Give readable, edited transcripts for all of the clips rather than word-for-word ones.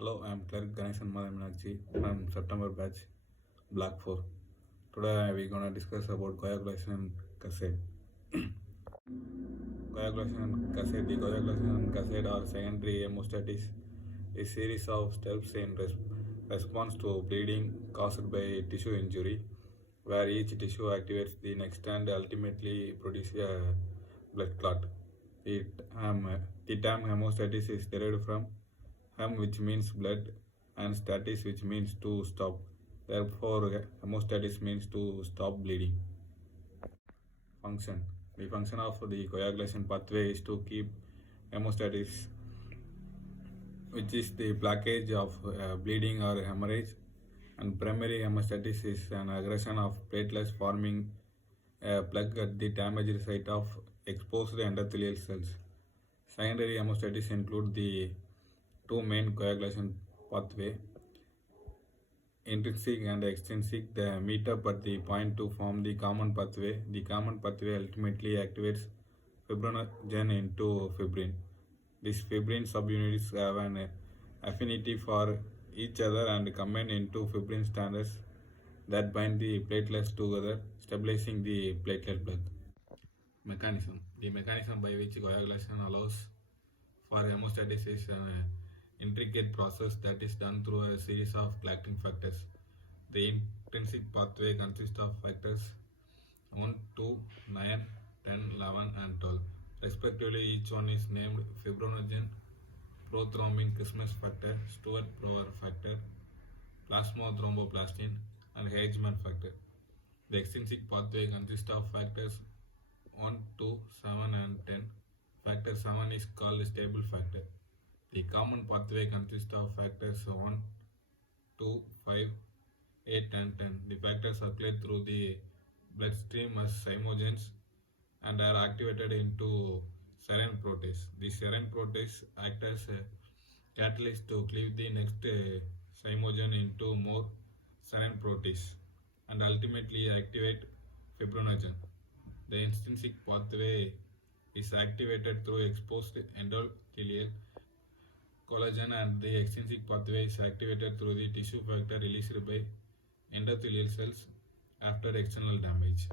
Hello, I am Clerk Ganesan Madhaminakji from September batch, Black 4. Today we are going to discuss about coagulation and cascade. Coagulation and cascade. The coagulation and cascade are secondary hemostasis, a series of steps in response to bleeding caused by tissue injury, where each tissue activates the next and ultimately produces a blood clot. The the term hemostasis is derived from hem, which means blood, and statis, which means to stop. Therefore, hemostasis means to stop bleeding. Function. The function of the coagulation pathway is to keep hemostasis, which is the blockage of bleeding or hemorrhage, and primary hemostasis is an aggression of platelets forming a plug at the damaged site of exposed endothelial cells. Secondary hemostasis include the two main coagulation pathway, intrinsic and extrinsic. They meet up at the point to form the common pathway. The common pathway ultimately activates fibrinogen into fibrin. These fibrin subunits have an affinity for each other and combine into fibrin strands that bind the platelets together, stabilizing the platelet plug. Mechanism. The mechanism by which coagulation allows for hemostasis is an intricate process that is done through a series of collecting factors. The intrinsic pathway consists of factors 1, 2, 9, 10, 11, and 12. Respectively, each one is named fibrinogen, prothrombin Christmas factor, Stewart-Power factor, plasma-thromboplastin, and Heigemann factor. The extrinsic pathway consists of factors 1, 2, 7, and 10. Factor 7 is called stable factor. The common pathway consists of factors 1, 2, 5, 8, and 10. The factors circulate through the bloodstream as zymogens and are activated into serine protease. The serine protease act as a catalyst to cleave the next zymogen into more serine protease and ultimately activate fibrinogen. The intrinsic pathway is activated through exposed endothelial collagen, and the extrinsic pathway is activated through the tissue factor released by endothelial cells after external damage.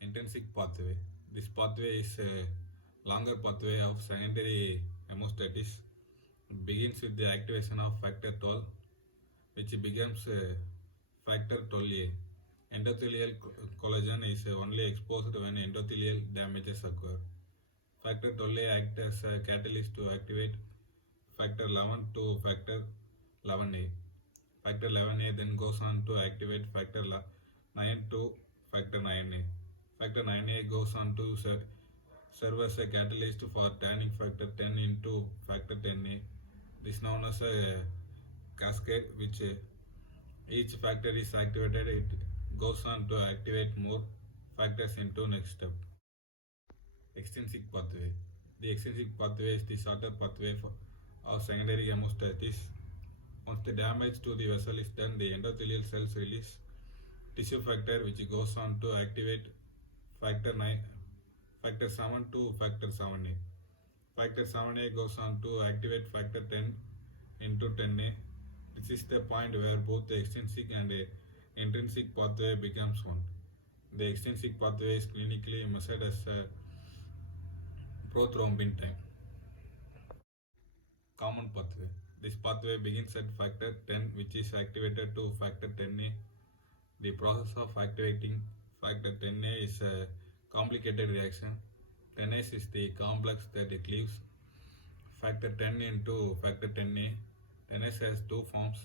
Intrinsic pathway. This pathway is a longer pathway of secondary hemostasis. It begins with the activation of factor 12, which becomes factor 12A. Endothelial collagen is only exposed when endothelial damages occur. Factor 12A acts as a catalyst to activate factor 11 to factor 11A. Factor 11A then goes on to activate factor 9 to factor 9A. Factor 9A goes on to serve as a catalyst for turning factor 10 into factor 10A. This is known as a cascade, which each factor is activated, it goes on to activate more factors into next step. Extrinsic pathway. The extrinsic pathway is the shorter pathway of secondary hemostasis. Once the damage to the vessel is done, the endothelial cells release tissue factor, which goes on to activate factor 7 to factor 7A. Factor 7A goes on to activate factor 10 into 10A. This is the point where both the extrinsic and intrinsic pathway becomes one. The extrinsic pathway is clinically measured as prothrombin time. Common pathway. This pathway begins at factor 10, which is activated to factor 10A. The process of activating factor 10A is a complicated reaction. 10A is the complex that cleaves factor 10 into factor 10A. 10S has two forms: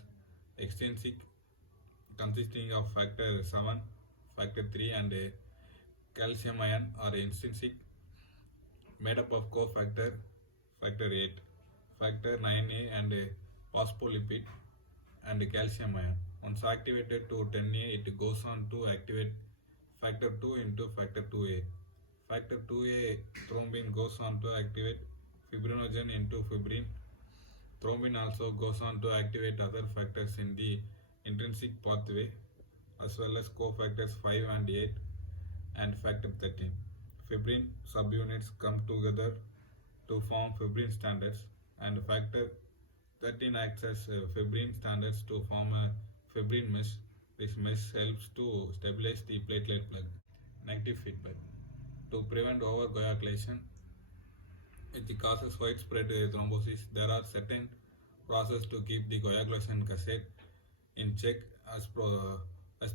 extrinsic, consisting of factor 7, factor 3, and a calcium ion, or intrinsic, made up of cofactor factor 8, factor 9A, and a phospholipid and calcium ion. Once activated to 10A, it goes on to activate factor 2 into factor 2A. Factor 2A thrombin goes on to activate fibrinogen into fibrin. Thrombin also goes on to activate other factors in the intrinsic pathway, as well as cofactors 5 and 8 and factor 13. Fibrin subunits come together to form fibrin standards, and factor 13 acts as fibrin standards to form a fibrin mesh. This mesh helps to stabilize the platelet plug. Negative feedback. To prevent overcoagulation, which causes widespread thrombosis, there are certain processes to keep the coagulation cascade in check as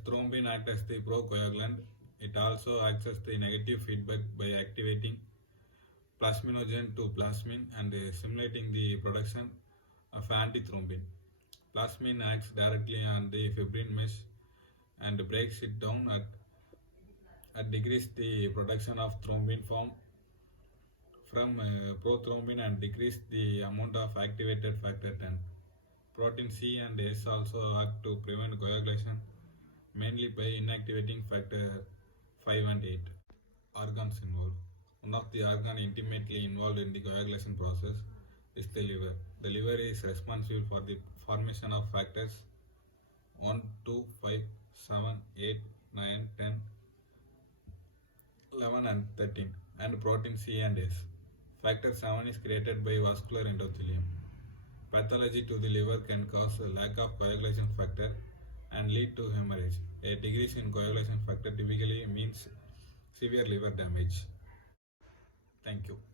thrombin acts as the procoagulant. It also acts as the negative feedback by activating plasminogen to plasmin and stimulating the production of antithrombin. Plasmin acts directly on the fibrin mesh and breaks it down at decrease the production of thrombin from prothrombin and decrease the amount of activated factor 10. Protein C and S also act to prevent coagulation mainly by inactivating factor 5 and 8. Organs involved. One of the organs intimately involved in the coagulation process is the liver. The liver is responsible for the formation of factors 1, 2, 5, 7, 8, 9, 10, 11 and 13 and protein C and S. Factor 7 is created by vascular endothelium. Pathology to the liver can cause a lack of coagulation factor and lead to hemorrhage. A decrease in coagulation factor typically means severe liver damage. Thank you.